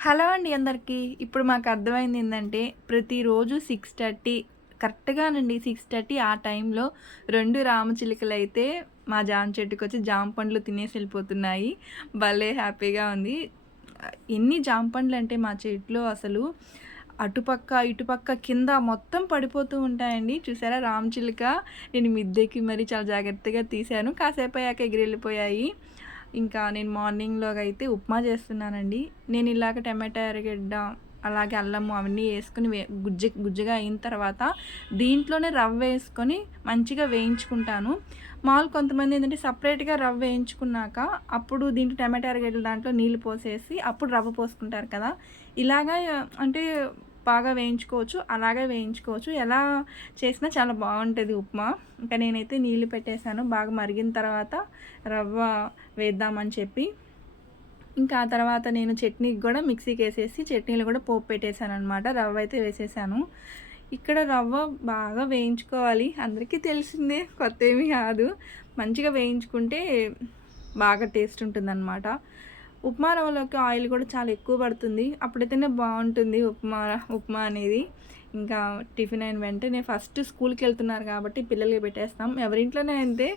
Hello అండి అందరికీ. ఇప్పుడు మాకు అర్థమైంది ఏందంటే, ప్రతిరోజు 6:30 కరెక్ట్‌గానండి 6:30 ఆ టైంలో 2 రామచిలుకలైతే మా జామ చెట్టుకొచ్చి జామ పండ్లు తినేసి ఎళ్ళిపోతున్నాయి. భలే హ్యాపీగా ఉంది. ఎన్ని జామ పండ్లంటే మా చెట్లో అసలు అటుపక్క, ఇటుపక్క, కింద మొత్తం పడిపోతూ ఉంటాయండి. చూసారా రామచిలుక నేను మిద్దెకి మరి చాలా జాగ్రత్తగా తీశాను. కాసేపయ్యాక ఎగిరెళ్ళిపోయాయి. ఇంకా నేను మార్నింగ్‌లోగా అయితే ఉప్మా చేస్తున్నానండి. నేను ఇలాగ టమాటా, ఎర్రగడ్డ, అలాగే అల్లము అవన్నీ యేసుకొని గుజ్జుగా అయిన తర్వాత దీంట్లోనే రవ్వేసుకొని మంచిగా వేయించుకుంటాను. మాములు కొంతమంది ఏంటంటే సెపరేట్‌గా రవ్వ వేయించుకున్నాక అప్పుడు దీంట్లో టమాటా, ఎర్రగడ్డల దాంట్లో నీళ్లు పోసేసి అప్పుడు రవ్వ పోసుకుంటారు కదా! ఇలాగా అంటే బాగా వేయించుకోవచ్చు. అలాగే వేయించుకోవచ్చు. ఎలా చేసినా చాలా బావుంటది ఉప్మా. ఇంకా నేనైతే నీళ్లు పెట్టేసాను. బాగా మరిగిన తర్వాత రవ్వ వేద్దామని చెప్పి, ఇంకా ఆ తర్వాత నేను చట్నీకి గూడా మిక్సీకేసేసి చట్నీలో గూడా పోపు పెట్టేసాననమాట. రవ్వ అయితే వేసేసాను. ఇక్కడ రవ్వ బాగా వేయించుకోవాలి. అందరికీ తెలిసిందే, కొత్తేమీ కాదు. మంచిగా వేయించుకుంటే బాగా టేస్ట్ ఉంటుందనమాట. ఉప్మా రవ్వలోకి ఆయిల్ కూడా చాలా ఎక్కువ పడుతుంది. అప్పుడైతేనే బావుంటుంది ఉప్మా అనేది. ఇంకా టిఫిన్ అయిన వెంటనే ఫస్ట్ స్కూల్‌కెళ్తున్నారు కాబట్టి పిల్లలకి పెట్టేస్తాం. ఎవరింట్లోనే అంతే,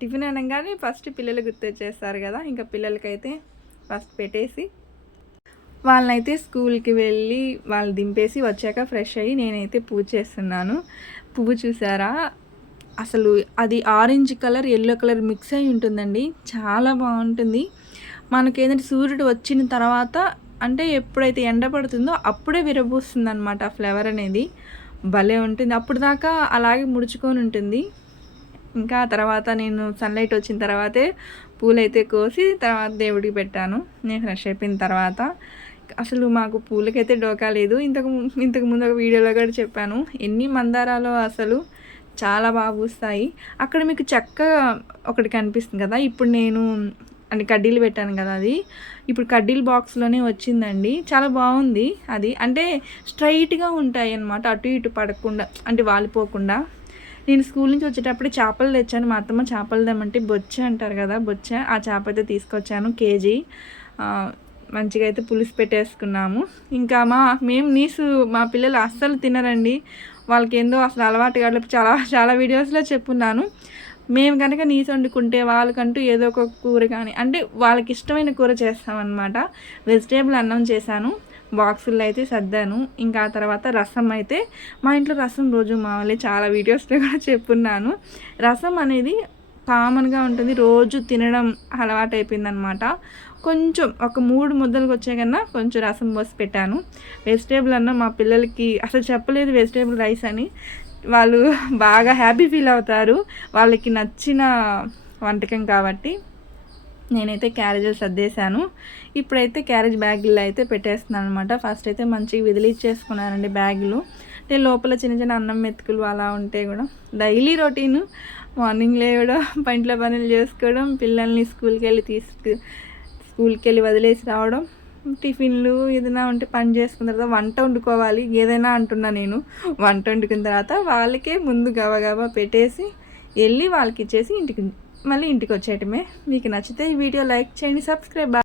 టిఫిన్ అనంగానే ఫస్ట్ పిల్లలు గుర్తొచ్చేస్తారు గదా! ఇంకా పిల్లలకైతే ఫస్ట్ పెట్టేసి వాళ్ళనైతే స్కూల్‌కి వెళ్ళి వాళ్ళు దింపేసి వచ్చాక ఫ్రెష్ అయ్యి నేనైతే పూజ చేస్తున్నాను. పువ్వు చూసారా? అసలు అది orange colour, yellow colour mix అయ్యి ఉంటుందండి. చాలా బావుంటుంది. మనకేంటంటే సూర్యుడు వచ్చిన తర్వాత అంటే ఎప్పుడైతే ఎండ పడుతుందో అప్పుడే విరబూస్తుందనమాట ఆ ఫ్లవర్ అనేది. భలే ఉంటుంది. అప్పటిదాకా అలాగే ముడుచుకొని ఉంటుంది. ఇంకా తర్వాత నేను సన్‌లైట్ వచ్చిన తర్వాతే పూలైతే కోసి తర్వాత దేవుడికి పెట్టాను. నేను ఫ్రెష్ అయిపోయిన తర్వాత. అసలు మాకు పూలకైతే డోకా లేదు. ఇంతకుముందు ఒక వీడియోలో కూడా చెప్పాను. ఎన్ని మందారాలో అసలు చాలా బాగా పూస్తాయి. అక్కడ మీకు చెక్క ఒకటి కనిపిస్తుంది కదా! ఇప్పుడు నేను అంటే కడ్డీలు పెట్టాను కదా! అది ఇప్పుడు కడ్డీల బాక్స్‌లోనే వచ్చిందండి. చాలా బాగుంది అది. అంటే స్ట్రెయిట్‌గా ఉంటాయన్నమాట. అటు ఇటు పడకుండా అంటే వాలిపోకుండా. నేను స్కూల్ నుంచి వచ్చేటప్పుడే చేపలు తెచ్చాను. మా అత్తమ్మ చేపలు తెమ్మంటే బొచ్చే అంటారు కదా! బొచ్చే ఆ చేప అయితే తీసుకొచ్చాను కేజీ. మంచిగా అయితే పులుసు పెట్టేసుకున్నాము. ఇంకా మేము నీసు మా పిల్లలు అస్సలు తినరండి. వాళ్ళకేందో అసలు అలవాటు కాదు. చాలా చాలా వీడియోస్‌లో చెప్పున్నాను. మేము గనక నీసు వండుకుంటే వాళ్ళకంటూ ఏదో ఒక కూర కానీ అంటే వాళ్ళకి ఇష్టమైన కూర చేస్తామన్నమాట. వెజిటేబుల్ అన్నం చేశాను. బాక్సుల్లో అయితే సర్దాను. ఇంకా ఆ తర్వాత రసం అయితే మా ఇంట్లో రసం రోజు మామూలే, చాలా వీడియోస్లో కూడా చెప్పున్నాను. రసం అనేది కామన్‌గా ఉంటుంది. రోజు తినడం అలవాటైపోయిందనమాట. కొంచెం ఒక 3 ముద్దలకి వచ్చే కన్నా కొంచెం రసం పోసి పెట్టాను. వెజిటేబుల్ అన్నం మా పిల్లలకి అసలు చెప్పలేదు వెజిటేబుల్ రైస్ అని. వాళ్ళు బాగా హ్యాపీ ఫీల్ అవుతారు. వాళ్ళకి నచ్చిన వంటకం కాబట్టి. నేనైతే క్యారేజీలు సర్దేశాను. ఇప్పుడైతే క్యారేజ్ బ్యాగుల్లో అయితే పెట్టేస్తున్నాను అనమాట. ఫస్ట్ అయితే మంచిగా విదిలిచ్చేసుకున్నానండి బ్యాగులు. అంటే లోపల చిన్న చిన్న అన్నం మెతుకులు అలా ఉంటే కూడా డైలీ రొటీను. మార్నింగ్ లేవడం, ఇంట్లో పనులు చేసుకోవడం, పిల్లల్ని స్కూల్కి వెళ్ళి వదిలేసి రావడం, టిఫిన్లు ఏదైనా ఉంటే పని చేసుకున్న తర్వాత వంట వండుకోవాలి. ఏదైనా అంటున్నా నేను. వంట వండుకున్న తర్వాత వాళ్ళకే ముందు గబగబా పెట్టేసి వెళ్ళి వాళ్ళకి ఇచ్చేసి మళ్ళీ ఇంటికి వచ్చేయటమే. మీకు నచ్చితే ఈ వీడియో లైక్ చేయండి, సబ్స్క్రైబ్.